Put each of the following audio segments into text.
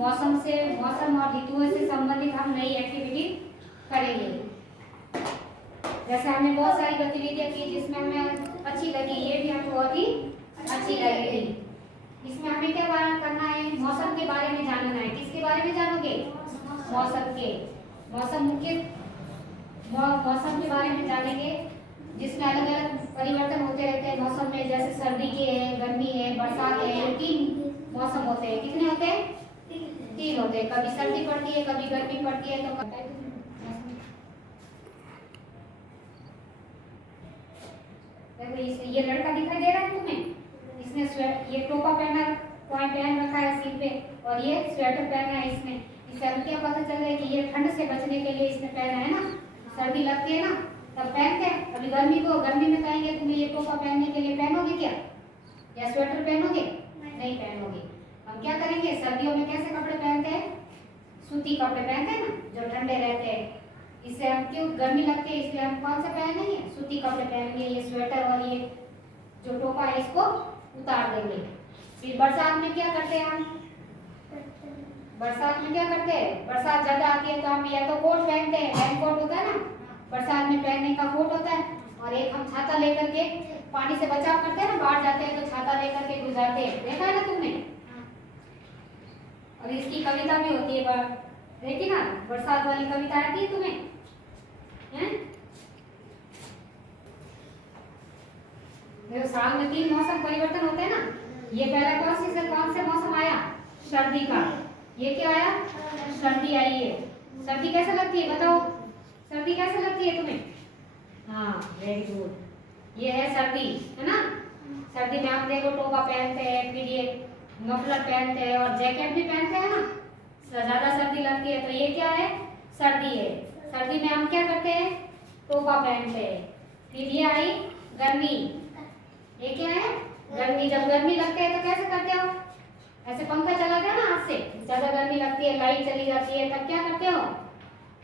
मौसम और ऋतुओं से संबंधित हम नई एक्टिविटी करेंगे। जैसे हमने बहुत सारी गतिविधियां की जिसमें हमें अच्छी लगी, ये भी हमें बहुत ही अच्छी लगेगी। इसमें हमें क्या करना है, मौसम के बारे में जानना है। किसके बारे में जानोगे? मौसम के। मौसम के बारे में जानेंगे जिसमें अलग अलग परिवर्तन होते रहते हैं मौसम में। जैसे सर्दी के है, गर्मी है, बरसात है, ये 3 मौसम होते हैं। कितने होते हैं? 3 होते हैं। कभी सर्दी पड़ती है, कभी गर्मी पड़ती है, तो ये लड़का दिखाई दे रहा है तुम्हें? इसने ये टोपा पहन रखा है सिर पे और ये स्वेटर पहना है इसने। इससे हमें क्या पता चल रहा है कि ये ठंड से बचने के लिए इसने पहना है ना। सर्दी लगती है ना तब पहनते हैं। अभी गर्मी में कहेंगे तुम्हें ये टोपा पहनने के लिए, पहनोगे क्या? या स्वेटर पहनोगे? नहीं पहनोगे। हम क्या करेंगे, सर्दियों में कैसे कपड़े पहनते हैं? सूती कपड़े पहनते हैं ना, जो ठंडे रहते हैं। इससे हम क्यों गर्मी लगती है इसलिए हम कौन सा पहनेंगे? सूती कपड़े पहनेंगे। ये स्वेटर और ये जो टोपा है इसको उतार देंगे। फिर बरसात में क्या करते हैं हम? बरसात में क्या करते हैं? बरसात ज्यादा आती है तो हम या तो कोट पहनते हैं, रेनकोट होता है ना, बरसात में पहनने का कोट होता है। और एक हम छाता लेकर के पानी से बचाव करते हैं ना, बाहर जाते हैं तो छाता लेकर के गुजरते हैं। देखा है ना तुमने? और इसकी कविता भी होती है, देखी ना, बरसात वाली कविता आती है तुम्हें? देखो साल में 3 मौसम परिवर्तन होते हैं ना। ये पहला कौन से मौसम आया? सर्दी का। ये क्या आया? सर्दी आई है। सर्दी कैसे लगती है बताओ? सर्दी कैसे लगती है तुम्हें? हाँ वेरी गुड, ये है सर्दी, है ना। सर्दी में हम देखो टोपा पहनते हैं, फिर ये मफलर पहनते हैं और जैकेट भी पहनते हैं ना। ज्यादा सर्दी लगती है तो ये क्या है? सर्दी है। सर्दी में हम क्या करते हैं? टोपा पहनते हैं। फिर ये आई गर्मी। ये क्या है? गर्मी। जब गर्मी लगती है तो कैसे करते हो? ऐसे पंखा चला गया ना हाथ से, ज्यादा गर्मी लगती है, लाइट चली जाती है, तब क्या करते हो?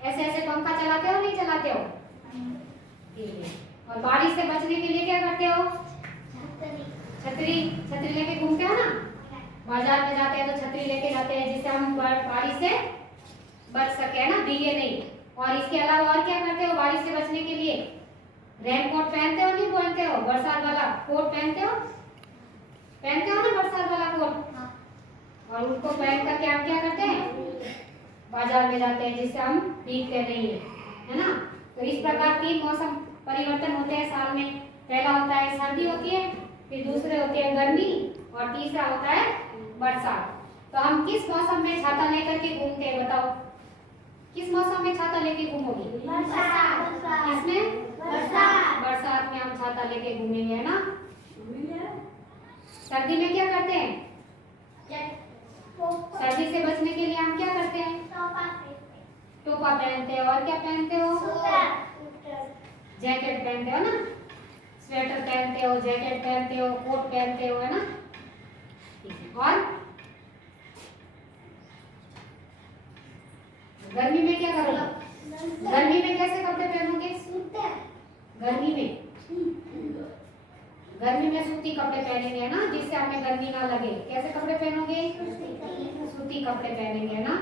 ऐसे ऐसे पंखा चलाते हो, नहीं चलाते हो? ठीक है। और बारिश से बचने के लिए क्या करते हो? छतरी लेके घूमते हो ना। बाजार में जाते हैं तो छतरी लेके जाते हैं जिससे हम बारिश से बच सके, है ना, भीगे नहीं। और इसके अलावा और क्या करते हो बारिश से बचने के लिए? रेनकोट पहनते हो, नहीं पहनते हो? बरसात वाला कोट पहनते हो? पहनते हो ना बरसात वाला कोट। और उसको पहन करके हम क्या करते हैं? बाजार में जाते हैं जिससे हम भीगते नहीं है ना। तो इस प्रकार 3 मौसम परिवर्तन होते हैं साल में। पहला होता है सर्दी होती है, फिर दूसरे होते हैं गर्मी और तीसरा होता है बरसात। तो हम किस मौसम में छाता लेकर के घूमते हैं बताओ? किस मौसम में छाता लेके घूमोगे? किसमें? बरसात में हम छाता लेके घूमेंगे, है ना। सर्दी में क्या करते हैं? सर्दी से बचने के लिए हम क्या करते हैं? टोपा पहनते हैं। और क्या पहनते हो? जैकेट पहनते हो ना। स्वेटर पहनते हो, जैकेट पहनते हो, कोट पहनते हो, है ना। और गर्मी में क्या करोगे? गर्मी में कैसे कपड़े पहनोगे? गर्मी में सूती कपड़े पहनेंगे, है ना, जिससे हमें गर्मी ना लगे। कैसे कपड़े पहनोगे? सूती कपड़े पहनेंगे, है ना।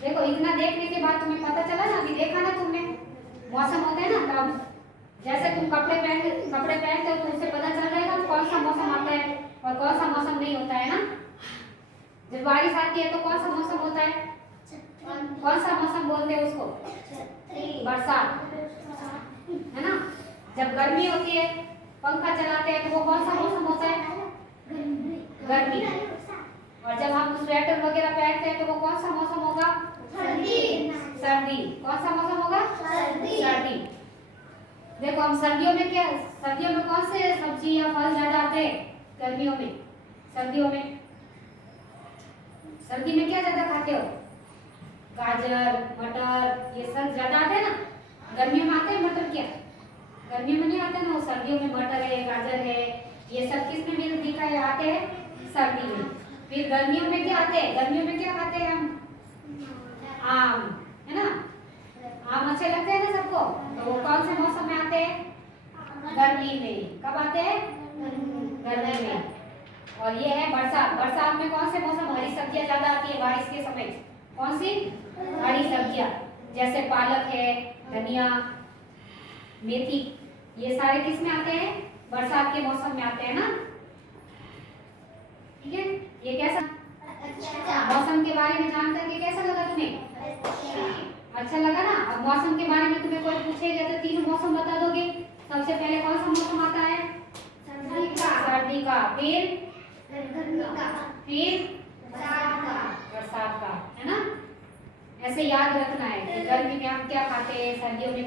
देखो इतना देखने के बाद तुम्हें पता चला ना, अभी देखा ना तुमने, मौसम होते हैं ना तब जैसे तुम कपड़े पहनते हो तो उससे पता चल जाएगा कौन सा मौसम आता है और कौन सा मौसम नहीं होता है ना। जब बारिश आती है तो कौन सा मौसम होता है? कौन सा मौसम बोलते हैं उसको? बरसात, है ना। जब गर्मी होती है, पंखा चलाते हैं तो वो कौन सा मौसम होता है? गर्मी। और जब हम स्वेटर वगैरह पहनते हैं तो वो कौन सा मौसम होगा? सर्दी। कौन सा मौसम होगा? सर्दी। देखो हम सर्दियों में कौन से सब्जी या फल ज्यादा आते हैं? गर्मियों में। सर्दियों में सर्दी में क्या ज्यादा खाते हो? गाजर, मटर, ये सब ज्यादा आते हैं ना। गर्मियों में आते हैं मटर? क्या गर्मियों में नहीं आते ना। वो सर्दियों में मटर है, गाजर है, ये सब किस में भी दिखा है? आते हैं सर्दी में। फिर गर्मियों में क्या आते हैं? गर्मियों में क्या खाते हैं हम? आम, है ना। आम अच्छे लगते हैं ना सबको। तो वो कौन से मौसम में आते हैं? गर्मी में। कब आते हैं? गर्मी में। और ये है बरसात। बरसात में कौन से मौसम हरी सब्जियां ज्यादा आती है बारिश के समय? कौन सी? हरी सब्जियां, जैसे पालक है, धनिया, मेथी, ये सारे किस में आते हैं? बरसात के मौसम में आते हैं ना। ठीक है, ये कैसा मौसम के बारे में जान करके कैसा लगा तुम्हें? अच्छा लगा ना। अब मौसम के बारे में तुम्हें कोई पूछेगा तो तीनों मौसम बता दोगे। सबसे पहले कौन सा मौसम आता है? सर्दी का। फिर बरसात का, है ना। ऐसे याद रखना है कि गर्मी में हम क्या खाते हैं, सर्दियों में